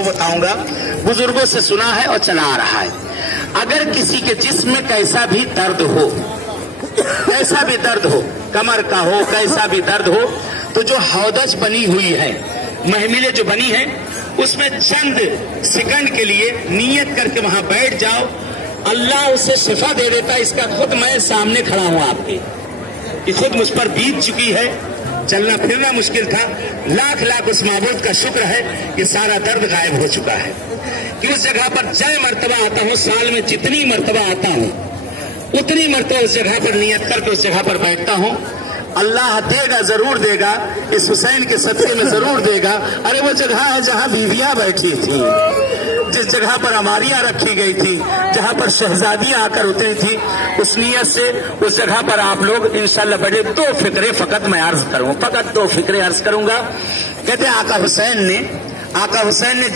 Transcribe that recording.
वो बताऊंगा, बुजुर्गों से सुना है और चला आ रहा है। अगर किसी के जिस्म में कैसा भी दर्द हो, कैसा भी दर्द हो, कमर का हो, कैसा भी दर्द हो, तो जो हौदज बनी हुई है, महमिलें जो बनी है, उसमें चंद सेकंड के लिए नियत करके वहां बैठ जाओ, अल्लाह उसे शिफा दे देता है। इसका खुद मैं सामने खड़ा हूं आपके, कि खुद मुझ पर बीत चुकी है, चलना फिरना मुश्किल था। लाख लाख उस माबूद का शुक्र है कि सारा दर्द गायब हो चुका है। कि उस जगह पर जय मर्तबा आता हूं, साल में जितनी मर्तबा आता हूं उतनी मर्तबा उस जगह पर नियत करके उस जगह पर बैठता हूं। अल्लाह देगा, जरूर देगा, इस हुसैन के सदके में जरूर देगा। अरे वो जगह है जहां बीवियां बैठी थी, जिस जगह पर अमारियां रखी गई थी, जहां पर शहजादियां आकर उतरी थी, उस नियत से उस जगह पर आप लोग इंशाल्लाह बड़े दो फिक्रे फकत मैं अर्ज करूंगा, फकत दो फिक्रे अर्ज करूंगा। कहते हैं आका हुसैन ने